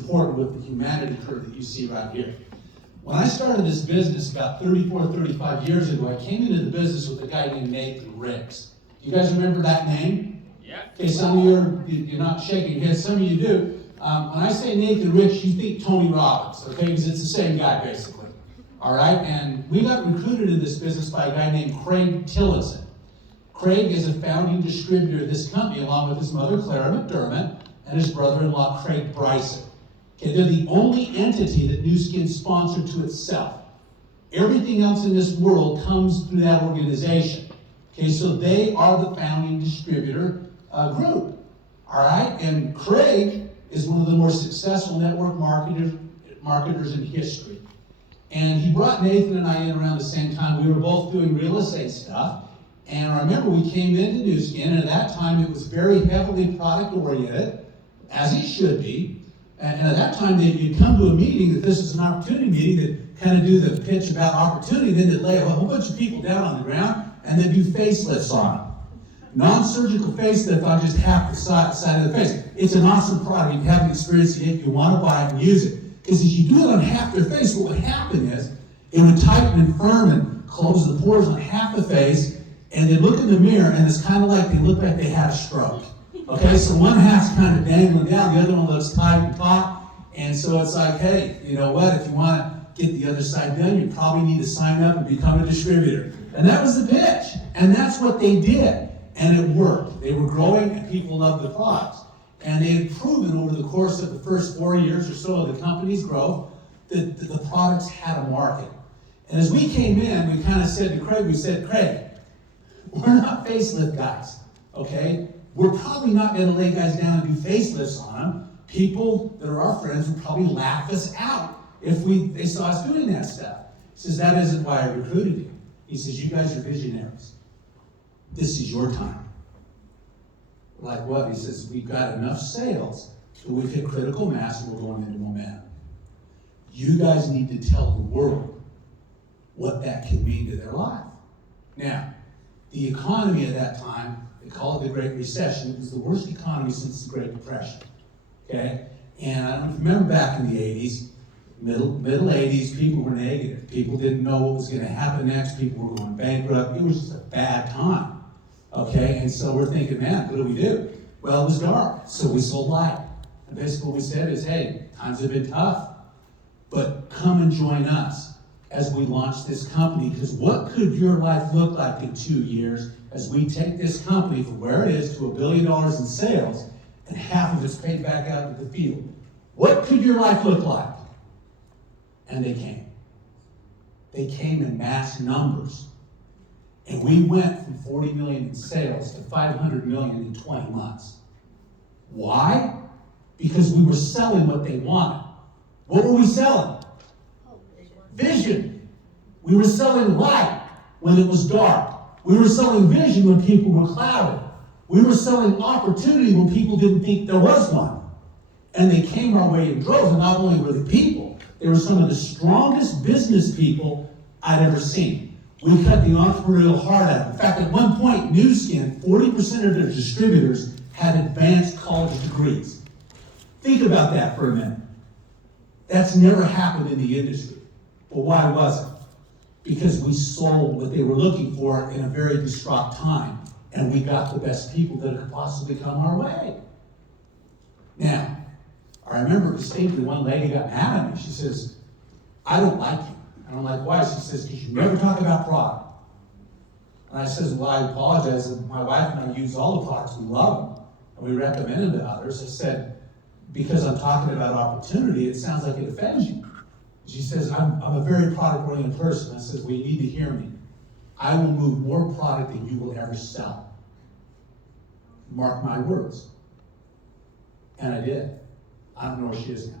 important with the humanity curve that you see right here. When I started this business about 34, 35 years ago, I came into the business with a guy named Nathan Ricks. Do you guys remember that name? Yeah. Okay, some of you're not shaking your heads, some of you do. When I say Nathan Ricks, you think Tony Robbins, okay, because it's the same guy basically. All right, and we got recruited in this business by a guy named Craig Tillotson. Craig is a founding distributor of this company along with his mother, Clara McDermott, and his brother-in-law, Craig Bryson. Okay, they're the only entity that Nu Skin sponsored to itself. Everything else in this world comes through that organization. Okay, so they are the founding distributor group. All right, and Craig is one of the more successful network marketers in history. And he brought Nathan and I in around the same time. We were both doing real estate stuff. And I remember we came into Nu Skin, and at that time it was very heavily product oriented, as it should be. And at that time, you'd come to a meeting that this is an opportunity meeting, that kind of do the pitch about opportunity, then they'd lay a whole bunch of people down on the ground, and they'd do facelifts on them. Non-surgical facelift on just half the side of the face. It's an awesome product. If you haven't experienced it, if you want to buy it and use it. Because if you do it on half their face, what would happen is, it would tighten and firm and close the pores on half the face, and they'd look in the mirror, and it's kind of like they look like they had a stroke. Okay, so one half's kind of dangling down, the other one looks tight and taut, and so it's like, hey, you know what, if you want to get the other side done, you probably need to sign up and become a distributor. And that was the pitch, and that's what they did, and it worked. They were growing, and people loved the products. And they had proven over the course of the first 4 years or so of the company's growth that the products had a market. And as we came in, we kind of said to Craig, Craig, we're not facelift guys, okay? We're probably not going to lay guys down and do facelifts on them. People that are our friends would probably laugh us out if they saw us doing that stuff. He says, that isn't why I recruited you. He says, you guys are visionaries. This is your time. Like what? He says, we've got enough sales that we've hit critical mass and we're going into momentum. You guys need to tell the world what that can mean to their life. Now, the economy at that time, they call it the Great Recession. It was the worst economy since the Great Depression. Okay? And I remember back in the 80s, middle 80s, people were negative. People didn't know what was going to happen next. People were going bankrupt. It was just a bad time. Okay? And so we're thinking, man, what do we do? Well, it was dark, so we sold light. And basically what we said is, hey, times have been tough, but come and join us as we launch this company, because what could your life look like in 2 years as we take this company from where it is to $1 billion in sales, and half of it's paid back out into the field? What could your life look like? And they came. They came in mass numbers. And we went from 40 million in sales to 500 million in 20 months. Why? Because we were selling what they wanted. What were we selling? Vision. We were selling light when it was dark. We were selling vision when people were clouded. We were selling opportunity when people didn't think there was one. And they came our way in droves, and not only were the people, they were some of the strongest business people I'd ever seen. We cut the entrepreneurial heart out of them. In fact, at one point, Nu Skin, 40% of their distributors had advanced college degrees. Think about that for a minute. That's never happened in the industry. But why was it? Because we sold what they were looking for in a very distraught time, and we got the best people that could possibly come our way. Now, I remember distinctly one lady got mad at me. She says, I don't like you. And I'm like, why? She says, because you never talk about product. And I says, well, I apologize. My wife and I use all the products. We love them. And we recommend them to others. I said, because I'm talking about opportunity, it sounds like it offends you. She says, I'm a very product-oriented person. I says, well, you need to hear me. I will move more product than you will ever sell. Mark my words. And I did. I don't know where she is now.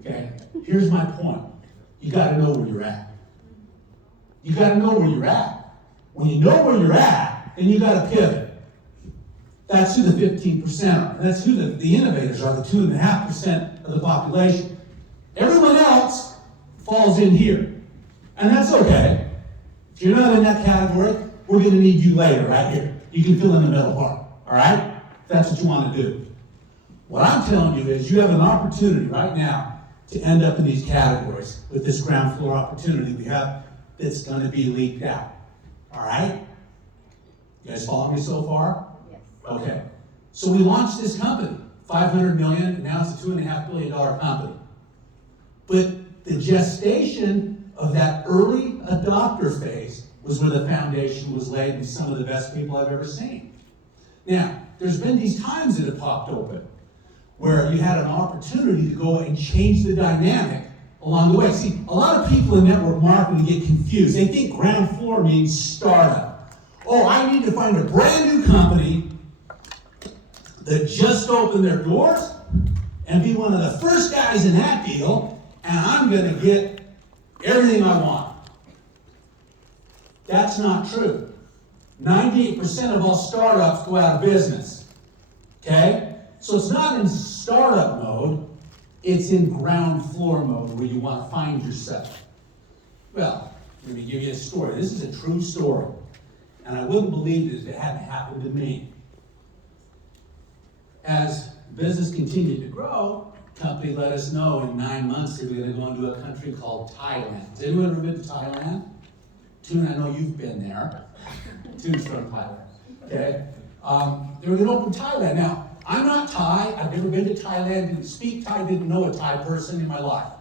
Okay? Here's my point. You got to know where you're at. You got to know where you're at. When you know where you're at, then you got to pivot. That's who the 15% are. That's who the innovators are, the 2.5% of the population. Everyone else falls in here. And that's okay. If you're not in that category, we're going to need you later, right here. You can fill in the middle part, all right? If that's what you want to do. What I'm telling you is you have an opportunity right now to end up in these categories with this ground floor opportunity we have that's going to be leaked out. All right? You guys follow me so far? Yes. Okay. So we launched this company, $500 million, and now it's a $2.5 billion company. But the gestation of that early adopter phase was where the foundation was laid with some of the best people I've ever seen. Now, there's been these times that have popped open where you had an opportunity to go and change the dynamic along the way. See, a lot of people in network marketing get confused. They think ground floor means startup. Oh, I need to find a brand new company that just opened their doors and be one of the first guys in that deal, and I'm going to get everything I want. That's not true. 98% of all startups go out of business. Okay? So it's not in startup mode, it's in ground floor mode where you want to find yourself. Well, let me give you a story. This is a true story. And I wouldn't believe it if it hadn't happened to me. As business continued to grow, the company let us know in 9 months they were going to go into a country called Thailand. Has anyone ever been to Thailand? Toon, I know you've been there. Toon's from Thailand. Okay? They were going to open Thailand. Now, I'm not Thai. I've never been to Thailand, didn't speak Thai, didn't know a Thai person in my life.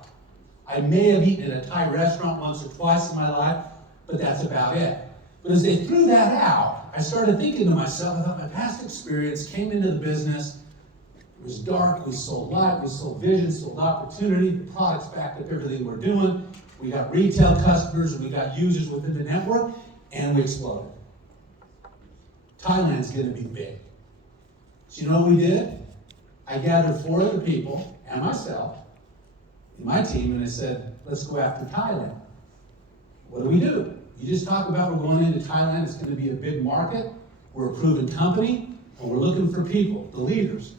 I may have eaten at a Thai restaurant once or twice in my life, but that's about it. But as they threw that out, I started thinking to myself, I thought my past experience came into the business. It was dark, we sold light, we sold vision, sold opportunity, the products backed up everything we're doing. We got retail customers, we got users within the network, and we exploded. Thailand's gonna be big. So you know what we did? I gathered 4 other people and myself in my team, and I said, let's go after Thailand. What do? You just talk about we're going into Thailand, it's going to be a big market, we're a proven company, and we're looking for people, the leaders,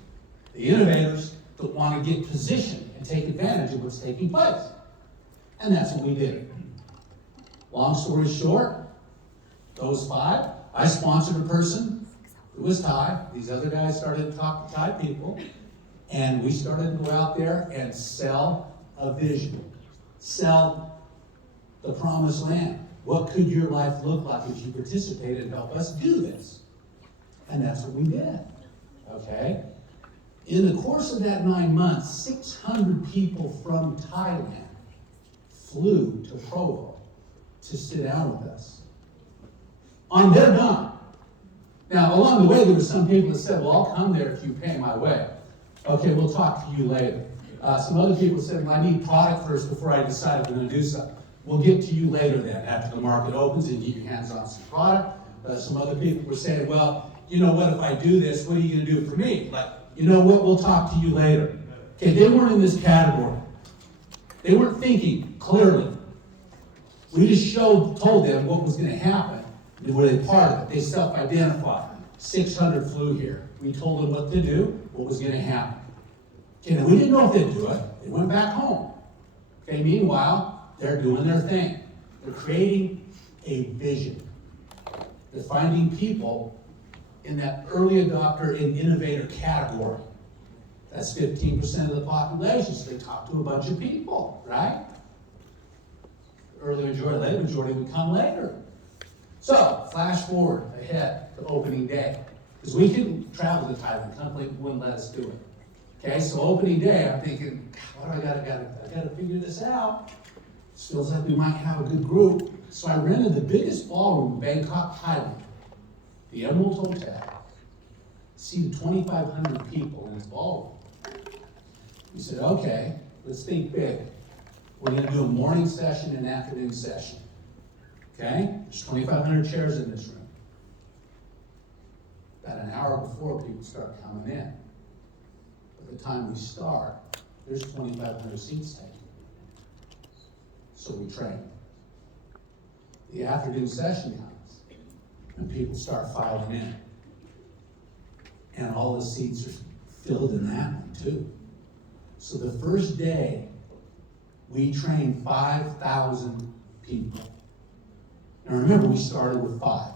the innovators that want to get positioned and take advantage of what's taking place. And that's what we did. Long story short, those 5, I sponsored a person who was Thai. These other guys started to talk to Thai people, and we started to go out there and sell a vision, sell the promised land. What could your life look like if you participated and help us do this? And that's what we did. Okay? In the course of that 9 months, 600 people from Thailand flew to Provo to sit down with us on their dime. Now, along the way, there were some people that said, well, I'll come there if you pay my way. Okay, we'll talk to you later. Some other people said, well, I need product first before I decide if I'm going to do something. We'll get to you later then, after the market opens and get your hands on some product. Some other people were saying, well, you know what, if I do this, what are you going to do for me? Like, you know what, we'll talk to you later. Okay, they weren't in this category. They weren't thinking clearly. We just told them what was going to happen, and were they part of it. They self-identified. 600 flew here. We told them what to do, what was going to happen. Okay, now we didn't know if they'd do it. They went back home. Okay, meanwhile, they're doing their thing. They're creating a vision. They're finding people in that early adopter and innovator category. That's 15% of the population, so they talk to a bunch of people, right? Early majority, late majority would come later. So, flash forward ahead to opening day. Because we couldn't travel to Thailand, the company wouldn't let us do it. Okay, so opening day, I'm thinking, God, I gotta figure this out. Feels like we might have a good group. So I rented the biggest ballroom in Bangkok, Thailand, the Emerald Hotel. Seated 2,500 people in this ballroom. We said, okay, let's think big. We're going to do a morning session and an afternoon session. Okay? There's 2,500 chairs in this room. About an hour before people start coming in. By the time we start, there's 2,500 seats taken. So we train. The afternoon session comes, and people start filing in. And all the seats are filled in that one too. So the first day, we trained 5,000 people. Now remember, we started with 5.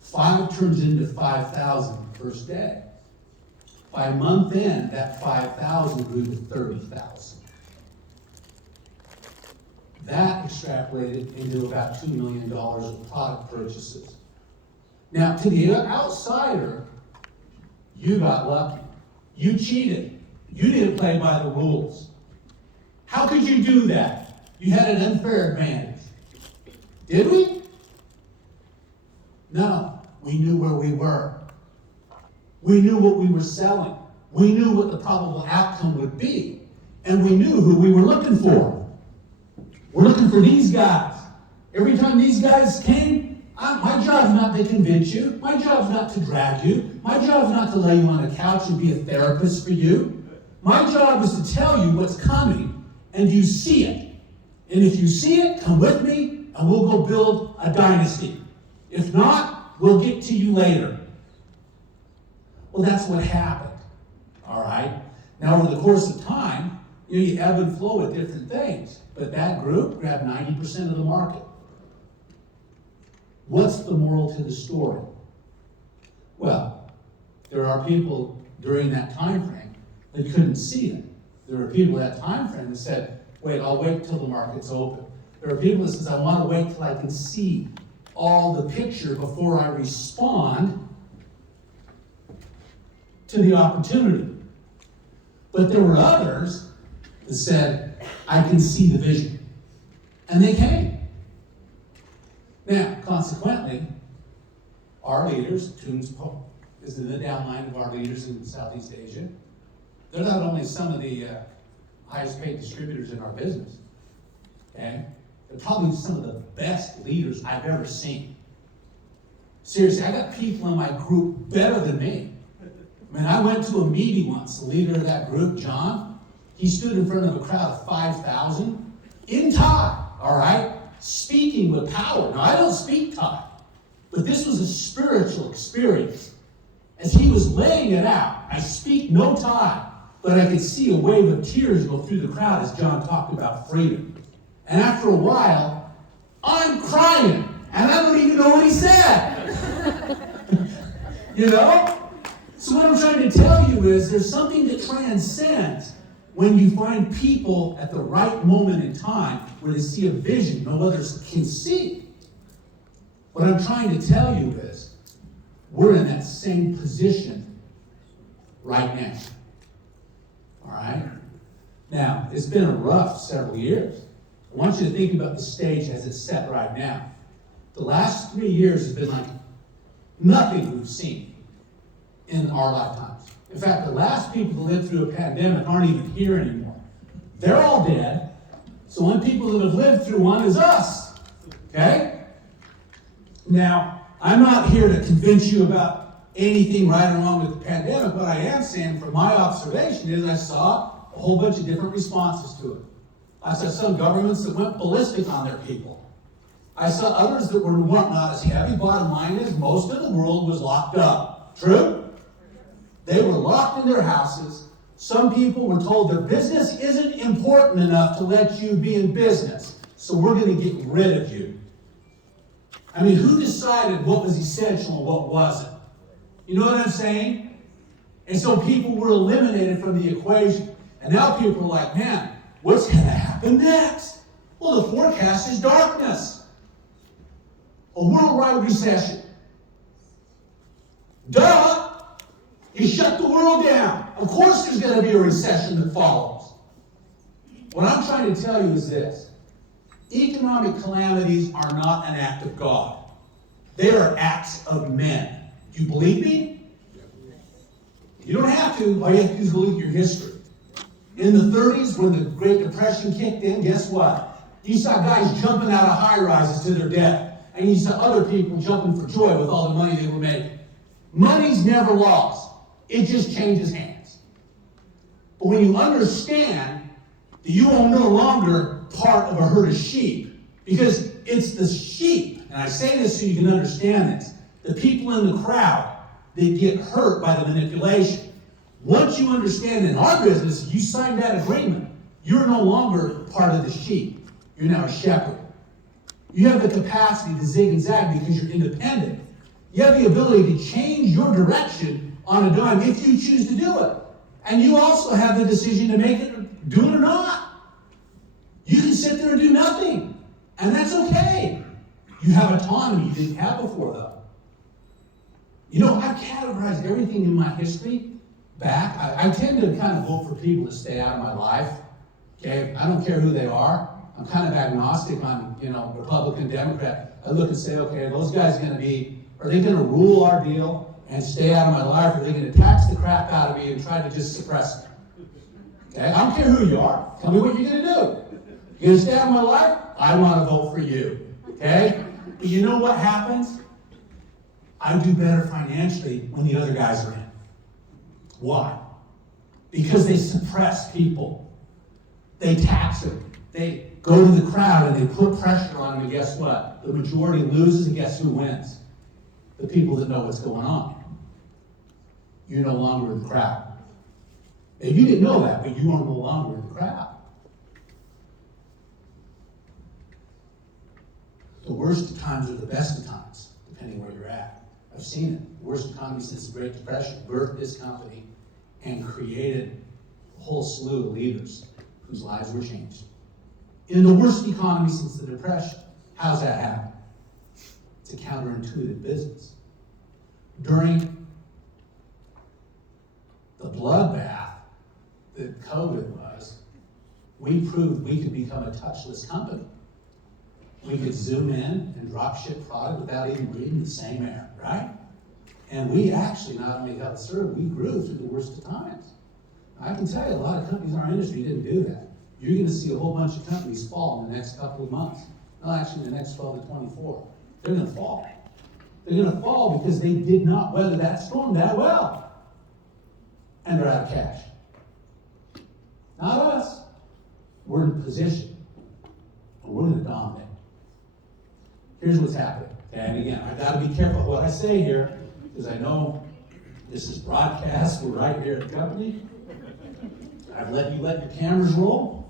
5 turns into 5,000 the first day. By month end, that 5,000 grew to 30,000. That extrapolated into about $2 million of product purchases. Now, to the outsider, you got lucky. You cheated. You didn't play by the rules. How could you do that? You had an unfair advantage. Did we? No. We knew where we were. We knew what we were selling. We knew what the probable outcome would be. And we knew who we were looking for. We're looking for these guys. Every time these guys came, my job's not to convince you. My job's not to drag you. My job's not to lay you on a couch and be a therapist for you. My job is to tell you what's coming, and you see it. And if you see it, come with me, and we'll go build a dynasty. If not, we'll get to you later. Well, that's what happened. All right? Now, over the course of time, you ebb and flow with different things. But that group grabbed 90% of the market. What's the moral to the story? Well, there are people during that time frame that couldn't see it. There are people at that time frame that said, wait, I'll wait till the market's open. There are people that says, I want to wait till I can see all the picture before I respond to the opportunity. But there were others that said, I can see the vision. And they came. Now, consequently, our leaders, Toons is in the downline of our leaders in Southeast Asia. They're not only some of the highest paid distributors in our business, okay? They're probably some of the best leaders I've ever seen. Seriously, I got people in my group better than me. I mean, I went to a meeting once, the leader of that group, John, he stood in front of a crowd of 5,000 in Thai, all right, speaking with power. Now, I don't speak Thai, but this was a spiritual experience. As he was laying it out, I speak no Thai, but I could see a wave of tears go through the crowd as John talked about freedom. And after a while, I'm crying, and I don't even know what he said. You know? So what I'm trying to tell you is there's something that transcends when you find people at the right moment in time where they see a vision no others can see. What I'm trying to tell you is we're in that same position right now. All right? Now, it's been a rough several years. I want you to think about the stage as it's set right now. The last 3 years has been like nothing we've seen in our lifetimes. In fact, the last people to live through a pandemic aren't even here anymore. They're all dead. So one people that have lived through one is us. Okay? Now, I'm not here to convince you about anything right or wrong with the pandemic. What I am saying from my observation is I saw a whole bunch of different responses to it. I saw some governments that went ballistic on their people. I saw others that were not as heavy. Bottom line is most of the world was locked up. True? They were locked in their houses. Some people were told their business isn't important enough to let you be in business, so we're going to get rid of you. I mean, who decided what was essential and what wasn't? You know what I'm saying? And so people were eliminated from the equation. And now people are like, man, what's going to happen next? Well, the forecast is darkness. A worldwide recession. Duh! You shut the world down. Of course there's going to be a recession that follows. What I'm trying to tell you is this. Economic calamities are not an act of God. They are acts of men. Do you believe me? You don't have to. All you have to do is look at your history. In the 30s, when the Great Depression kicked in, guess what? You saw guys jumping out of high-rises to their death. And you saw other people jumping for joy with all the money they were making. Money's never lost. It just changes hands. But when you understand that you are no longer part of a herd of sheep, because it's the sheep, and I say this so you can understand this, the people in the crowd that get hurt by the manipulation. Once you understand in our business, you sign that agreement, you're no longer part of the sheep. You're now a shepherd. You have the capacity to zig and zag because you're independent. You have the ability to change your direction on a dime if you choose to do it. And you also have the decision to make it, do it or not. You can sit there and do nothing, and that's okay. You have autonomy you didn't have before, though. You know, I've categorized everything in my history back. I tend to kind of vote for people to stay out of my life. Okay, I don't care who they are. I'm kind of agnostic on, Republican, Democrat. I look and say, okay, are those guys are they going to rule our deal and stay out of my life, or are they going to tax the crap out of me and try to just suppress me? Okay, I don't care who you are. Tell me what you're going to do. You're going to stay out of my life? I want to vote for you. Okay? But you know what happens? I do better financially when the other guys are in. Why? Because they suppress people. They tax them. They go to the crowd and they put pressure on them, and guess what? The majority loses, and guess who wins? The people that know what's going on. You're no longer in the crowd. And you didn't know that, but you are no longer in the crowd. The worst of times are the best of times, depending where you're at. I've seen it. The worst economy since the Great Depression birthed this company and created a whole slew of leaders whose lives were changed. In the worst economy since the Depression, how's that happen? It's a counterintuitive business. During the bloodbath that COVID was, we proved we could become a touchless company. We could zoom in and drop ship product without even breathing the same air, right? And we actually not only held serve, we grew through the worst of times. I can tell you a lot of companies in our industry didn't do that. You're going to see a whole bunch of companies fall in the next couple of months. Well, actually, the next 12 to 24. They're going to fall. They're going to fall because they did not weather that storm that well. And they're out of cash. Not us. We're in position. And we're going to dominate. Here's what's happening. And again, I got to be careful what I say here, because I know this is broadcast. We're right here at the company. I've let you let your cameras roll.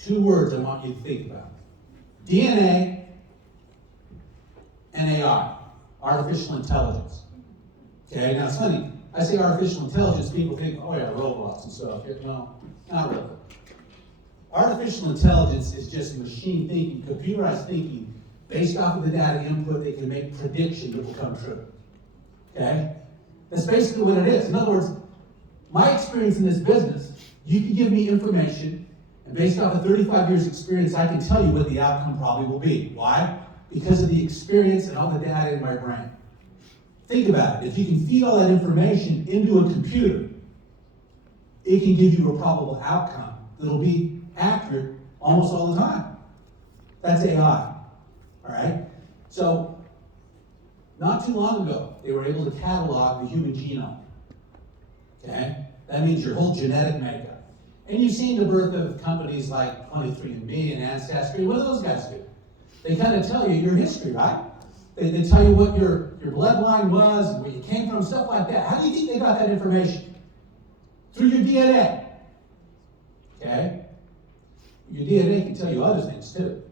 2 words I want you to think about. DNA and AI, artificial intelligence. Okay, now it's funny. I say artificial intelligence, people think, oh yeah, robots and stuff. No, not really. Artificial intelligence is just machine thinking, computerized thinking, based off of the data input, they can make predictions that will come true. Okay? That's basically what it is. In other words, my experience in this business, you can give me information, and based off of 35 years experience, I can tell you what the outcome probably will be. Why? Because of the experience and all the data in my brain. Think about it. If you can feed all that information into a computer, it can give you a probable outcome that'll be accurate almost all the time. That's AI. All right? So, not too long ago, they were able to catalog the human genome. Okay? That means your whole genetic makeup. And you've seen the birth of companies like 23andMe and Ancestry. What do those guys do? They kind of tell you your history, right? They tell you what your bloodline was, and where you came from, stuff like that. How do you think they got that information? Through your DNA. Okay? Your DNA can tell you other things too.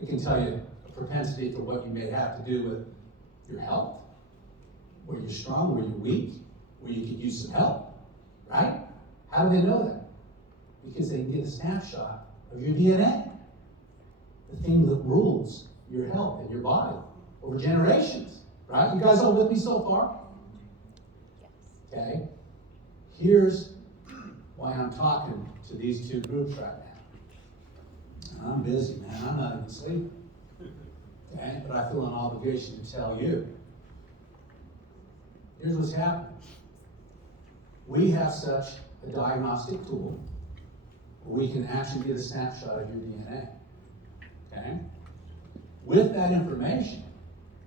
It can tell you a propensity for what you may have to do with your health, where you're strong, where you're weak, where you could use some help, right? How do they know that? Because they can get a snapshot of your DNA, the thing that rules your health and your body over generations, right? You guys all with me so far? Okay. Here's why I'm talking to these 2 groups right now. I'm busy, man. I'm not even sleeping. Okay? But I feel an obligation to tell you. Here's what's happening. We have such a diagnostic tool where we can actually get a snapshot of your DNA. Okay? With that information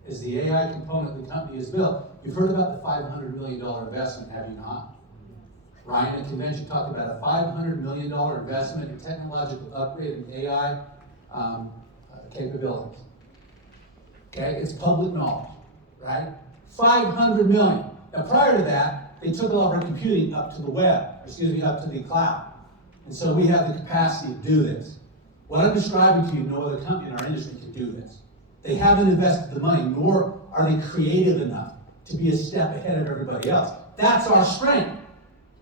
is the AI component the company has built. You've heard about the $500 million investment, have you not? Ryan at convention talked about a $500 million investment in technological upgrade and AI capabilities. Okay, it's public knowledge, right? $500 million. Now prior to that, they took all of our computing up to the up to the cloud. And so we have the capacity to do this. What I'm describing to you, no other company in our industry can do this. They haven't invested the money, nor are they creative enough to be a step ahead of everybody else. That's our strength.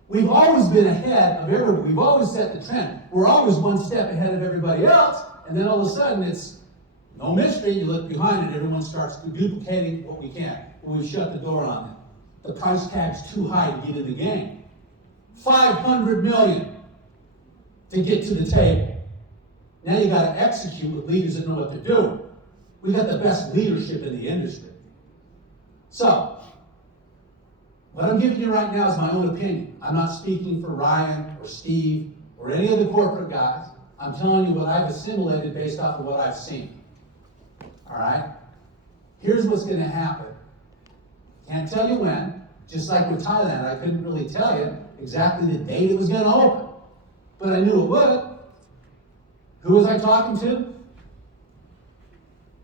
We've always been ahead of everybody. We've always set the trend. We're always one step ahead of everybody else, and then all of a sudden it's no mystery. You look behind it, everyone starts duplicating what we can. Well, we've shut the door on them. The price tag's too high to get in the game. $500 million to get to the table. Now you got to execute with leaders that know what they're doing. We've got the best leadership in the industry. So, what I'm giving you right now is my own opinion. I'm not speaking for Ryan or Steve or any of the corporate guys. I'm telling you what I've assimilated based off of what I've seen. All right? Here's what's going to happen. Can't tell you when. Just like with Thailand, I couldn't really tell you exactly the date it was going to open. But I knew it would. Who was I talking to?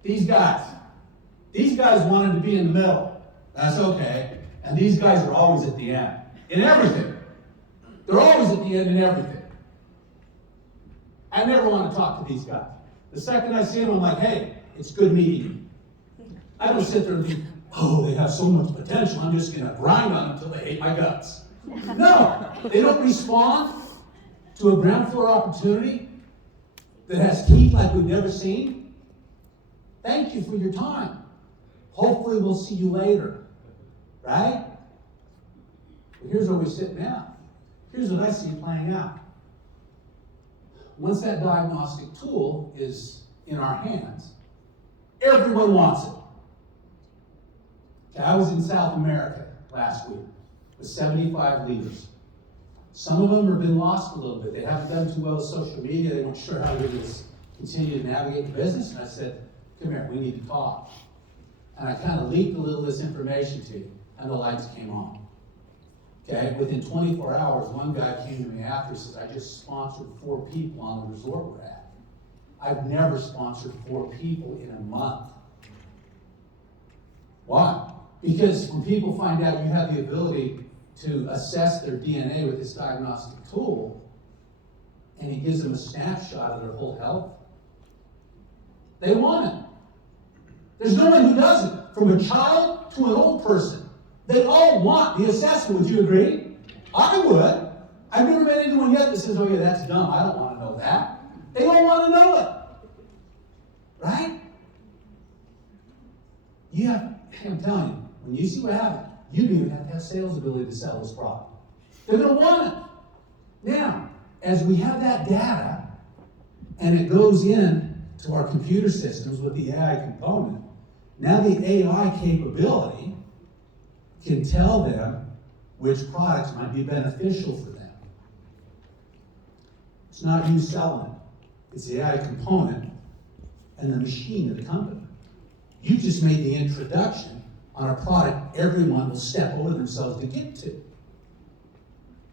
These guys. These guys wanted to be in the middle. That's okay. And these guys are always at the end. In everything. They're always at the end in everything. I never want to talk to these guys. The second I see them, I'm like, hey, it's good meeting you. I don't sit there and think, oh, they have so much potential, I'm just going to grind on them until they hate my guts. No, they don't respond to a ground floor opportunity that has teeth like we've never seen. Thank you for your time. Hopefully we'll see you later. Right? But here's where we sit now. Here's what I see playing out. Once that diagnostic tool is in our hands, everyone wants it. Okay, I was in South America last week with 75 leaders. Some of them have been lost a little bit. They haven't done too well with social media. They weren't sure how to continue to navigate the business. And I said, come here, we need to talk. And I kind of leaked a little of this information to you, and the lights came on. Okay, within 24 hours, one guy came to me after and says, I just sponsored 4 people on the resort we're at. I've never sponsored 4 people in a month. Why? Because when people find out you have the ability to assess their DNA with this diagnostic tool, and he gives them a snapshot of their whole health, they want it. There's no one who doesn't, from a child to an old person. They all want the assessment. Would you agree? I would. I've never met anyone yet that says, oh yeah, that's dumb. I don't want to know that. They don't want to know it. Right? I'm telling you, when you see what happens, you don't even have to have sales ability to sell this product. They're going to want it. Now, as we have that data, and it goes in to our computer systems with the AI component, now the AI capability can tell them which products might be beneficial for them. It's not you selling it. It's the AI component and the machine of the company. You just made the introduction on a product everyone will step over themselves to get to.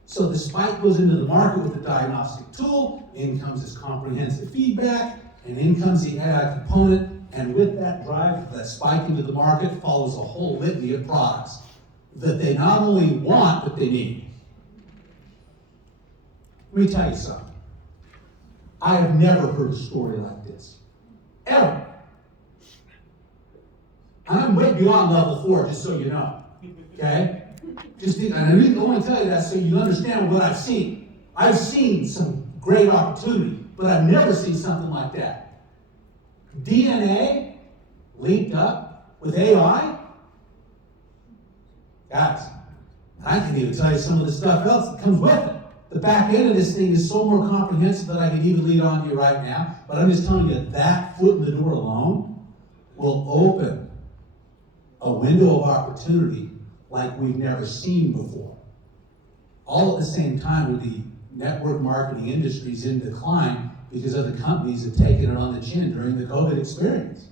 So the spike goes into the market with the diagnostic tool, in comes this comprehensive feedback, and in comes the AI component, and with that drive, that spike into the market follows a whole litany of products that they not only want, but they need. Let me tell you something. I have never heard a story like this. Ever. And I'm way beyond level 4, just so you know. Okay? And I want to tell you that so you understand what I've seen. I've seen some great opportunity, but I've never seen something like that. DNA linked up with AI? Guys, I can even tell you some of the stuff else that comes with it. The back end of this thing is so more comprehensive that I can even lead on to you right now. But I'm just telling you that foot in the door alone will open a window of opportunity like we've never seen before. All at the same time with the network marketing industry's in decline because other companies have taken it on the chin during the COVID experience.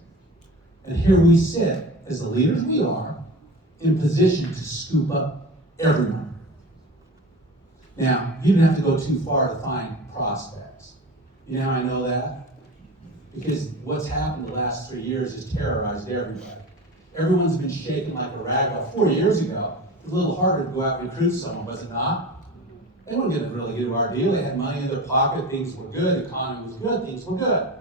And here we sit, as the leaders we are, in position to scoop up everyone. Now, you don't have to go too far to find prospects. You know how I know that? Because what's happened the last 3 years has terrorized everybody. Everyone's been shaken like a rag doll. 4 years ago, it was a little harder to go out and recruit someone, was it not? They weren't going to really get our deal. They had money in their pocket. Things were good. The economy was good. Things were good.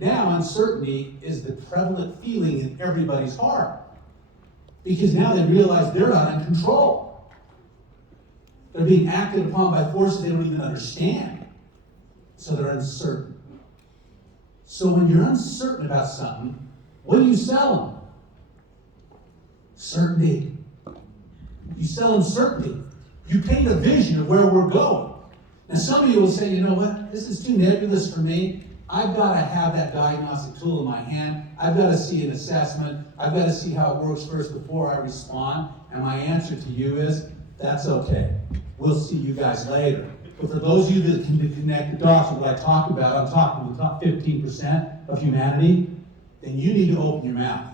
now uncertainty is the prevalent feeling in everybody's heart. Because now they realize they're not in control. They're being acted upon by forces they don't even understand. So they're uncertain. So when you're uncertain about something, what do you sell them? Certainty. You sell them certainty. You paint a vision of where we're going. Now some of you will say, you know what, this is too nebulous for me. I've got to have that diagnostic tool in my hand. I've got to see an assessment. I've got to see how it works first before I respond. And my answer to you is, that's okay. We'll see you guys later. But for those of you that can connect the dots with what I talk about, I'm talking to the top 15% of humanity, then you need to open your mouth.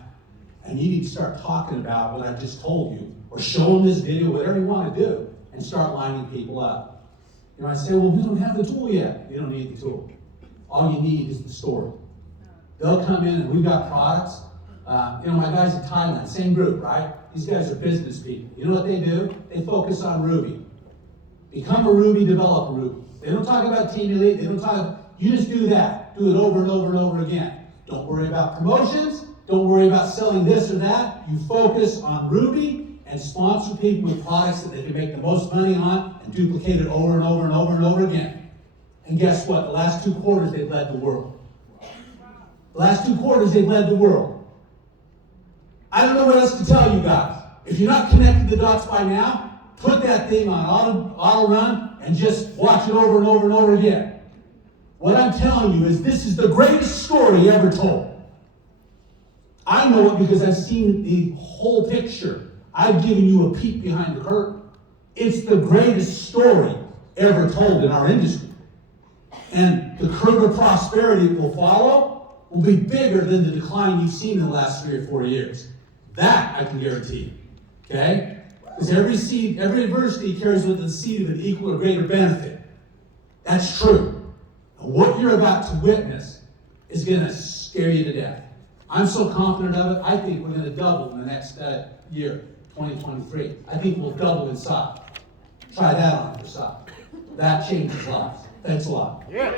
And you need to start talking about what I've just told you, or show them this video, whatever you want to do, and start lining people up. You know, I say, well, we don't have the tool yet. You don't need the tool. All you need is the story. They'll come in and we've got products. My guys in Thailand, same group, right? These guys are business people. You know what they do? They focus on Ruby. Become a Ruby, develop a Ruby. They don't talk about Team Elite. They don't talk, you just do that. Do it over and over and over again. Don't worry about promotions. Don't worry about selling this or that. You focus on Ruby and sponsor people with products that they can make the most money on and duplicate it over and over and over and over again. And guess what? The last 2 quarters, they've led the world. The last 2 quarters, they've led the world. I don't know what else to tell you guys. If you're not connected the dots by now, put that thing on auto run and just watch it over and over and over again. What I'm telling you is this is the greatest story ever told. I know it because I've seen the whole picture. I've given you a peek behind the curtain. It's the greatest story ever told in our industry. And the curve of prosperity that will follow will be bigger than the decline you've seen in the last 3 or 4 years. That I can guarantee you. Okay? Because every adversity carries with it the seed of an equal or greater benefit. That's true. And what you're about to witness is going to scare you to death. I'm so confident of it, I think we're going to double in the next year, 2023. I think we'll double in size. Try that on for size. That changes lives. Thanks a lot. Yeah.